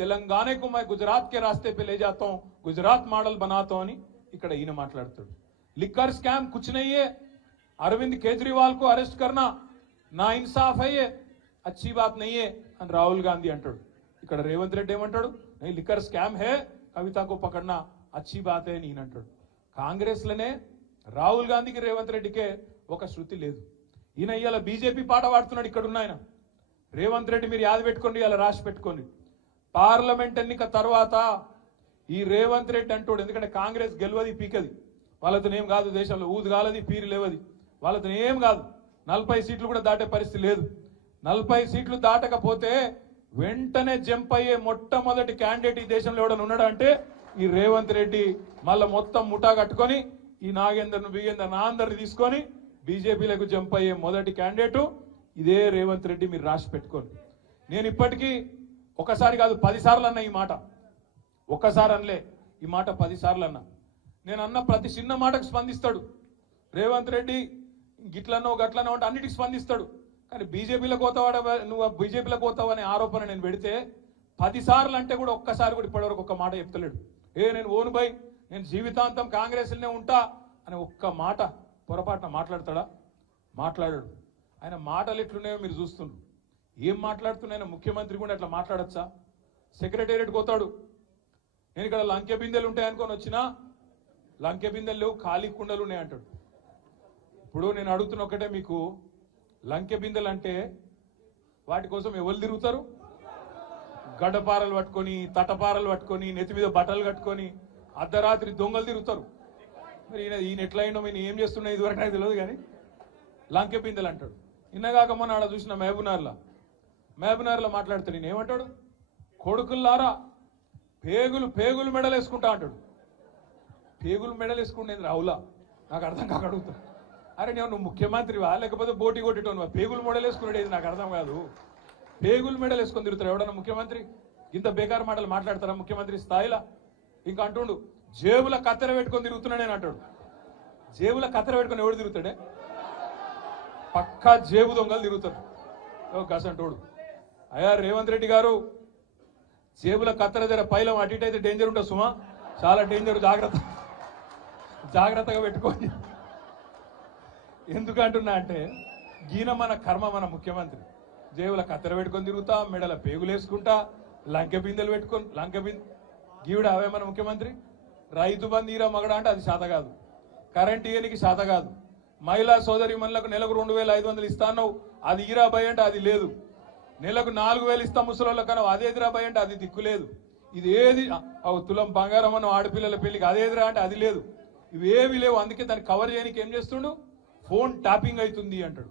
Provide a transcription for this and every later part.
तेलंगाना को मैं गुजरात के रास्ते पे ले जाता हूं, गुजरात मॉडल बनाता हूं అని ఇక్కడ ఈయన మాట్లాడుతాడు। लिकर स्कैम कुछ नहीं है, अरविंद केजरीवाल को अरेस्ट करना ना इंसाफ है, ये अच्छी बात नहीं है అని రాహుల్ గాంధీ అంటాడు। ఇక్కడ రేవంత్ రెడ్డి ఏమంటాడు, नहीं लिकर स्कैम है, कविता को पकड़ना अच्छी बात है అని ఈయన అంటాడు। కాంగ్రెస్ లోనే రాహుల్ గాంధీకి రేవంత్ రెడ్డికే ఒక శృతి లేదు। ఈయన ఇయాల బీజేపీ పాట పాడుతున్నాడు। ఇక్కడ ఉన్న ఆయన రేవంత్ రెడ్డి మీరు యాద పెట్టుకోండి, ఇలా రాసి పెట్టుకోండి, పార్లమెంట్ ఎన్నిక తర్వాత ఈ రేవంత్ రెడ్డి అంటాడు, ఎందుకంటే కాంగ్రెస్ గెలవది పీకది, వాళ్ళతో ఏం కాదు, దేశంలో ఊదు కాలది పీరు లేవది, వాళ్ళతో ఏం కాదు, 40 సీట్లు కూడా దాటే పరిస్థితి లేదు। 40 సీట్లు దాటకపోతే వెంటనే జంప్ అయ్యే మొట్టమొదటి క్యాండిడేట్ ఈ దేశంలో ఎవడన్నా ఉన్నాడు అంటే ఈ రేవంత్ రెడ్డి మళ్ళా మొత్తం ముఠా కట్టుకొని ఈ నాగేందర్ను బిగేందర్ అందరిని తీసుకొని బీజేపీలకు జంప్ అయ్యే మొదటి క్యాండిడేట్ ఇదే రేవంత్ రెడ్డి, మీరు రాసి పెట్టుకోండి। నేను ఇప్పటికీ ఒకసారి కాదు 10 సార్లు అన్నా ఈ మాట, ఒక్కసారి అనలే ఈ మాట 10 సార్లు అన్నా। నేను అన్న ప్రతి చిన్న మాటకు స్పందిస్తాడు రేవంత్ రెడ్డి, గిట్లనో గట్లనో అంటే అన్నిటికి స్పందిస్తాడు। కానీ బీజేపీలకు పోతావాడ, నువ్వు బీజేపీలకు పోతావు అనే ఆరోపణ నేను పెడితే 10 సార్లు అంటే కూడా ఒక్కసారి కూడా ఇప్పటివరకు ఒక్క మాట చెప్తలేడు। నేను ఓను బై, నేను జీవితాంతం కాంగ్రెస్లోనే ఉంటా అని ఒక్క మాట పొరపాటున మాట్లాడతాడా? మాట్లాడాడు। ఆయన మాటలు ఎట్లున్నాయో మీరు చూస్తున్నారు, ఏం మాట్లాడుతున్నాయో ముఖ్యమంత్రి కూడా అట్లా మాట్లాడచ్చా? సెక్రటేరియట్ పోతాడు, నేను ఇక్కడ లంకె బిందెలు ఉంటాయనుకొని వచ్చినా లంకె బిందెలు లేవు, ఖాళీ కుండలు ఉన్నాయి అంటాడు। ఇప్పుడు నేను అడుగుతున్న ఒకటే, మీకు లంకె బిందెలు అంటే వాటి కోసం ఎవరు తిరుగుతారు? గడ్డపారలు పట్టుకొని, తటపారలు పట్టుకొని, నెత్తి మీద బట్టలు కట్టుకొని అర్ధరాత్రి దొంగలు తిరుగుతారు। మరి ఈయన ఎట్లా అయినా ఈయన ఏం చేస్తున్నా ఇదివరకు నాకు తెలియదు, కానీ లంకె బిందెలు అంటాడు। నిన్నగాక మొన్న ఆడ చూసిన మహబూబ్నగర్లో మాట్లాడుతాడు, ఈయన ఏమంటాడు, కొడుకుల్లారా పేగులు మెడలు వేసుకుంటా అంటాడు। పేగులు మెడలు వేసుకుంటేది రావులా? నాకు అర్థం కాక అడుగుతాడు, అరే నువ్వు ముఖ్యమంత్రివా లేకపోతే బోటి కొట్టేటోనువా? పేగులు మెడలు వేసుకునేది నాకు అర్థం కాదు, పేగులు మెడలు వేసుకొని తిరుగుతారు ఎవడన్నా ముఖ్యమంత్రి? ఇంత బేకారు మాటలు మాట్లాడతారా ముఖ్యమంత్రి స్థాయిలో? ఇంకా అంటుండు జేబుల కత్తెర పెట్టుకొని తిరుగుతున్నాడు నేను అంటాడు। జేబుల కత్తెర పెట్టుకొని ఎవడు తిరుగుతాడే? పక్కా జేబు దొంగలు తిరుగుతారు కాసంటోడు। అయ్యా రేవంత్ రెడ్డి గారు, జేబుల కత్తెర దగ్గర పైలం అటు ఇటు అయితే డేంజర్ ఉంటుంది సుమా, చాలా డేంజర్, జాగ్రత్తగా పెట్టుకోండి। ఎందుకంటున్నా అంటే గీన మన కర్మ, మన ముఖ్యమంత్రి జేబుల కత్తెర పెట్టుకొని తిరుగుతా, మెడల పేగులు వేసుకుంటా, లంకె బిందెలు పెట్టుకొని గీవిడ అవే మన ముఖ్యమంత్రి? రైతు బంధు ఈరా మగడ అంటే అది శాత కాదు, కరెంట్ ఇయనికి శాత కాదు, మహిళా సోదరి మనులకు నెలకు 2500 ఇస్తాను అది ఈరా భయ అంటే అది లేదు, నెలకు 4000 ఇస్తా ముసలోళ్ళ కన్నా అదేదిరా భయ అంటే అది దిక్కు లేదు, ఇది ఏది తులం బంగారం అన్న ఆడపిల్లల పెళ్లికి అదేదిరా అంటే అది లేదు, ఇవేవి లేవు। అందుకే దాన్ని కవర్ చేయడానికి ఏం చేస్తుండు, ఫోన్ ట్యాపింగ్ అవుతుంది అంటాడు।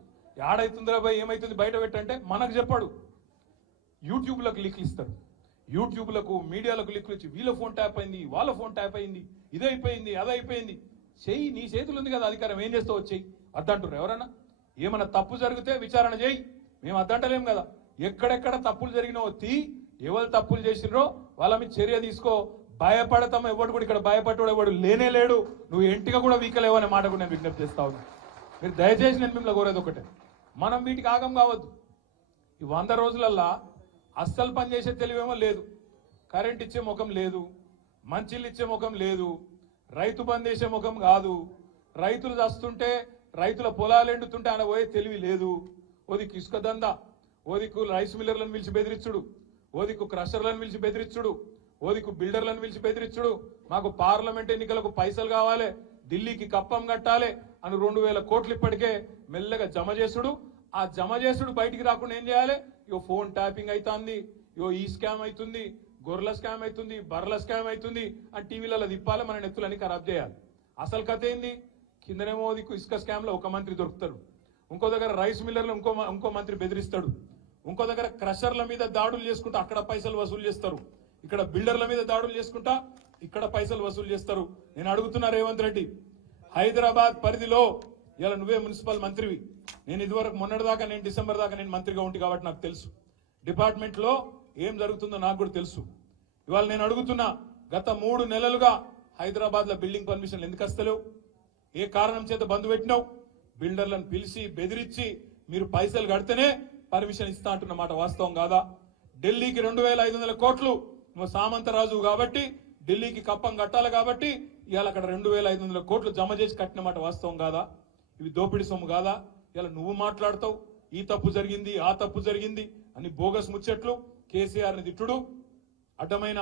ఏడైతుందిరా భయ, ఏమైతుంది బయట పెట్టంటే మనకు చెప్పాడు, యూట్యూబ్లకు లింక్లు ఇస్తాడు, యూట్యూబ్లకు మీడియాలకు లింక్లు ఇచ్చి వీళ్ళ ఫోన్ ట్యాప్ అయింది, వాళ్ళ ఫోన్ ట్యాప్ అయింది, ఇదైపోయింది అదైపోయింది, చెయ్యి నీ చేతులు ఉంది కదా అధికారం, ఏం చేస్తావు చెయ్యి అద్దంటారు ఎవరన్నా? ఏమన్నా తప్పు జరిగితే విచారణ చేయి, మేము అద్దంటలేం కదా, ఎక్కడెక్కడ తప్పులు జరిగినావో తీ, ఎవరు తప్పులు చేసినో వాళ్ళ మీద చర్య తీసుకో, భయపడతాం ఎవడు కూడా ఇక్కడ భయపడ్డాడు ఎవడు లేనే లేడు, నువ్వు ఎంటిగా కూడా వీకలేవు అనే మాట కూడా నేను విజ్ఞప్తి చేస్తా ఉన్నా। మీరు దయచేసి నేను మిమ్మల్ని కోరేది ఒకటే, మనం వీటికి ఆగం కావద్దు। ఈ 100 రోజులల్లా అస్సలు పనిచేసే తెలివేమో లేదు, కరెంట్ ఇచ్చే ముఖం లేదు, మంచిళ్ళు ఇచ్చే ముఖం లేదు, రైతు బంద్ చేసే ముఖం కాదు, రైతులు చస్తుంటే రైతుల పొలాలు ఎండుతుంటే ఆయన పోయే తెలివి లేదు, ఓదికు ఇసుక దందా, ఓదికు రైస్ మిల్లర్లను పిలిచి బెదిరించుడు, ఓదికు క్రషర్లను పిలిచి బెదిరించుడు, ఓదికు బిల్డర్లను పిలిచి బెదిరించుడు, మాకు పార్లమెంట్ ఎన్నికలకు పైసలు కావాలి, ఢిల్లీకి కప్పం కట్టాలి అని 2000 కోట్లు ఇప్పటికే మెల్లగా జమ చేసుడు, ఆ జమ చేసుడు బయటికి రాకుండా ఏం చేయాలి, ఇగో ఫోన్ ట్యాపింగ్ అవుతుంది, ఇగో ఈ స్కామ్ అవుతుంది, గొర్రెల స్కామ్ అవుతుంది, బర్రెల స్కామ్ అవుతుంది అని టీవీలలో తిప్పాలి, మన నెత్తులని ఖరాబ్ చేయాలి। అసలు కథ ఏంది, కిందనేమో ఇసుక స్కామ్ లో ఒక మంత్రి దొరుకుతాడు, ఇంకో దగ్గర రైస్ మిల్లర్లు ఇంకో మంత్రి బెదిరిస్తాడు, ఇంకో దగ్గర క్రషర్ల మీద దాడులు చేసుకుంటా అక్కడ పైసలు వసూలు చేస్తారు, ఇక్కడ బిల్డర్ల మీద దాడులు చేసుకుంటా ఇక్కడ పైసలు వసూలు చేస్తారు। నేను అడుగుతున్నా రేవంత్ రెడ్డి, హైదరాబాద్ పరిధిలో ఇలా నువ్వే మున్సిపల్ మంత్రివి, నేను ఇదివరకు మొన్నటిదాకా నేను డిసెంబర్ దాకా నేను మంత్రిగా ఉంటి కాబట్టి నాకు తెలుసు, డిపార్ట్మెంట్ లో ఏం జరుగుతుందో నాకు కూడా తెలుసు। ఇవాళ నేను అడుగుతున్నా, గత 3 నెలలుగా హైదరాబాద్ లో బిల్డింగ్ పర్మిషన్లు ఎందుకు వస్తలేవు? ఏ కారణం చేత బంద్ పెట్టినావు? బిల్డర్లను పిలిచి బెదిరించి మీరు పైసలు కడితేనే పర్మిషన్ ఇస్తా అంటున్న మాట వాస్తవం కాదా? ఢిల్లీకి 2500 కోట్లు నువ్వు సామంతరాజు కాబట్టి ఢిల్లీకి కప్పం కట్టాలి కాబట్టి ఇవాళ అక్కడ 2,500 కోట్లు జమ చేసి కట్టిన మాట వాస్తవం కాదా? ఇవి దోపిడి సొమ్ము కాదా? ఇలా నువ్వు మాట్లాడతావు ఈ తప్పు జరిగింది ఆ తప్పు జరిగింది అని బోగస్ ముచ్చట్లు, కేసీఆర్ని తిట్టుడు, అడ్డమైన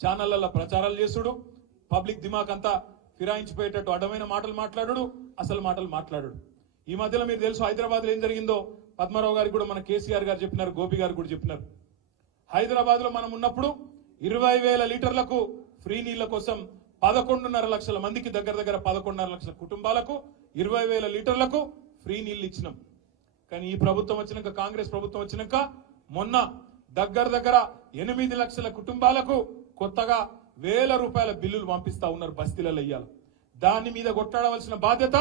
ఛానళ్లలో ప్రచారాలు చేసుడు, పబ్లిక్ దిమాక్ అంతా ఫిరాయించిపోయేటట్టు అడ్డమైన మాటలు మాట్లాడు, అసలు మాటలు మాట్లాడు. ఈ మధ్యలో మీరు తెలుసు హైదరాబాద్ లో ఏం జరిగిందో పద్మారావు గారికి కూడా మన కేసీఆర్ గారు చెప్పినారు, గోపి గారు కూడా చెప్పినారు. హైదరాబాద్ లో మనం ఉన్నప్పుడు 20,000 లీటర్లకు ఫ్రీ నీళ్ల కోసం 11.5 లక్షల మందికి దగ్గర 11.5 లక్షల కుటుంబాలకు 20,000 లీటర్లకు ఫ్రీ నీళ్లు ఇచ్చినాం. కానీ ఈ ప్రభుత్వం వచ్చినాక, కాంగ్రెస్ ప్రభుత్వం వచ్చినాక మొన్న దగ్గర 8 లక్షల కుటుంబాలకు కొత్తగా 1,000 రూపాయల బిల్లులు పంపిస్తా ఉన్నారు బస్తీలలో. ఇయ్యాలి దాని మీద కొట్టాడవలసిన బాధ్యత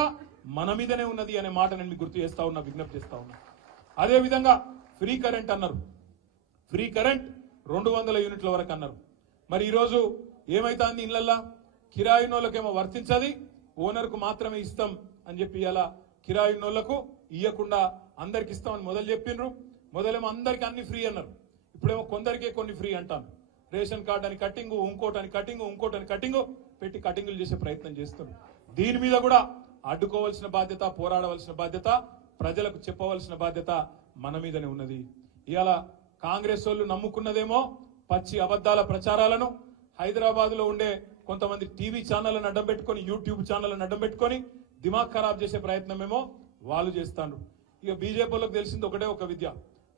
మన మీదనే ఉన్నది అనే మాట నేను మీకు గుర్తు చేస్తా ఉన్నా, విజ్ఞప్తి చేస్తా ఉన్నా. అదే విధంగా ఫ్రీ కరెంట్ అన్నారు, ఫ్రీ కరెంట్ 200 యూనిట్ల వరకు అన్నారు. మరి ఈరోజు ఏమైతుంది? ఇళ్లల్లా కిరాయినోళ్ళకేమో వర్తించది, ఓనర్కు మాత్రమే ఇస్తాం అని చెప్పి ఇలా కిరాయినోళ్లకు ఇయ్యకుండా అందరికి ఇస్తామని మొదలు చెప్పిండ్రు. మొదలేమో అందరికి అన్ని ఫ్రీ అన్నారు, ఇప్పుడేమో కొందరికే కొన్ని ఫ్రీ అంటాను. రేషన్ కార్డు అని కట్టింగ్, ఇంకోటని కట్టింగ్ పెట్టి కటింగులు చేసే ప్రయత్నం చేస్తున్నారు. దీని మీద కూడా అడ్డుకోవాల్సిన బాధ్యత, పోరాడవలసిన బాధ్యత, ప్రజలకు చెప్పవలసిన బాధ్యత మన మీదనే ఉన్నది. ఇవాళ కాంగ్రెస్ వాళ్ళు నమ్ముకున్నదేమో పచ్చి అబద్ధాల ప్రచారాలను, హైదరాబాద్ లో ఉండే కొంతమంది టీవీ ఛానళ్లను అడ్డం పెట్టుకొని, యూట్యూబ్ ఛానళ్లను అడ్డం పెట్టుకొని దిమాగ్ ఖరాబ్ చేసే ప్రయత్నమేమో వాళ్ళు చేస్తాండ్రు. ఇక బీజేపీలకు తెలిసింది ఒకటే ఒక విద్య,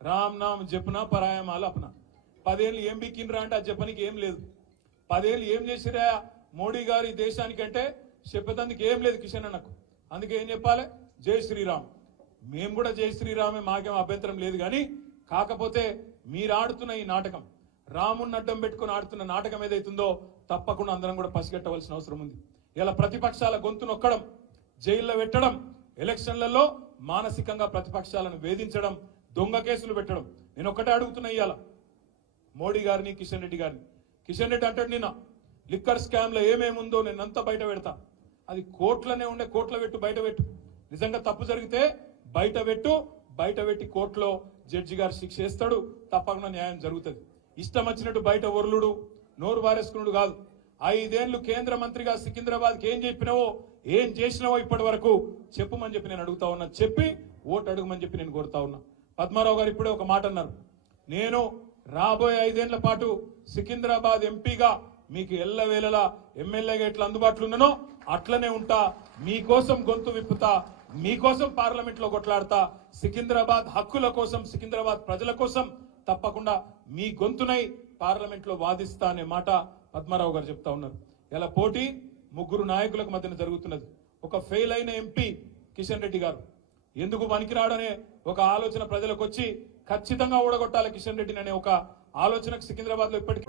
రామ్ నామ్ జపనా పరాయమాల అప్నా. 10 ఏళ్ళు ఏం బిక్కిండ్రా అంటే అది చెప్పనికి ఏం లేదు. 10 ఏళ్ళు ఏం చేసిరా మోడీ గారి దేశానికి అంటే చెప్పేందుకు ఏం లేదు కిషన్ అన్నకు. అందుకే ఏం చెప్పాలి? జై శ్రీరామ్. మేము కూడా జై శ్రీరామే, మాకేం అభ్యంతరం లేదు. కానీ కాకపోతే మీరు ఆడుతున్న ఈ నాటకం, రాముణ్ణి అడ్డం పెట్టుకుని ఆడుతున్న నాటకం ఏదైతుందో తప్పకుండా అందరం కూడా పసిగట్టవలసిన అవసరం ఉంది. ఇలా ప్రతిపక్షాల గొంతు నొక్కడం, జైల్లో పెట్టడం, ఎలక్షన్లలో మానసికంగా ప్రతిపక్షాలను వేధించడం, దొంగ కేసులు పెట్టడం. నేను ఒక్కటే అడుగుతున్నా ఇవాళ మోడీ గారిని, కిషన్ రెడ్డి గారిని. కిషన్ రెడ్డి అంటాడు నిన్న లిక్కర్ స్కామ్ లో ఏమేముందో నేనంతా బయట పెడతా. అది కోర్టులోనే ఉండే, కోర్టులో పెట్టు, బయట పెట్టు. నిజంగా తప్పు జరిగితే బయట పెట్టి కోర్టులో జడ్జి గారు శిక్ష వేస్తాడు, తప్పకుండా న్యాయం జరుగుతుంది. ఇష్టం వచ్చినట్టు బయట ఒర్లుడు, నోరు వారేసుకున్నాడు కాదు. 5 ఏళ్లు కేంద్ర మంత్రిగా సికింద్రాబాద్కి ఏం చెప్పినావో, ఏం చేసినావో ఇప్పటి వరకు చెప్పుమని చెప్పి నేను అడుగుతా ఉన్నా. చెప్పి ఓటు అడుగుమని చెప్పి నేను కోరుతా ఉన్నా. పద్మారావు గారు ఇప్పుడే ఒక మాట అన్నారు, నేను రాబోయే 5 ఏళ్ల పాటు సికింద్రాబాద్ ఎంపీగా మీకు ఎల్లవేళలా ఎమ్మెల్యేగా ఎట్లా అందుబాటులో ఉన్నానో అట్లనే ఉంటా. మీకోసం గొంతు విప్పుతా, మీకోసం పార్లమెంట్ లో కొట్లాడతా, సికింద్రాబాద్ హక్కుల కోసం, సికింద్రాబాద్ ప్రజల కోసం తప్పకుండా మీ గొంతునై పార్లమెంట్ లో వాదిస్తా అనే మాట పద్మారావు గారు చెప్తా ఉన్నారు. ఇలా పోటీ 3 నాయకులకు మధ్యన జరుగుతున్నది. ఒక ఫెయిల్ అయిన ఎంపీ కిషన్ రెడ్డి గారు ఎందుకు పనికిరాడనే ఒక ఆలోచన ప్రజలకు వచ్చి ఖచ్చితంగా ఓడగొట్టాలి కిషన్ రెడ్డిని అనే ఒక ఆలోచనకు సికింద్రాబాద్ లో ఇప్పటికీ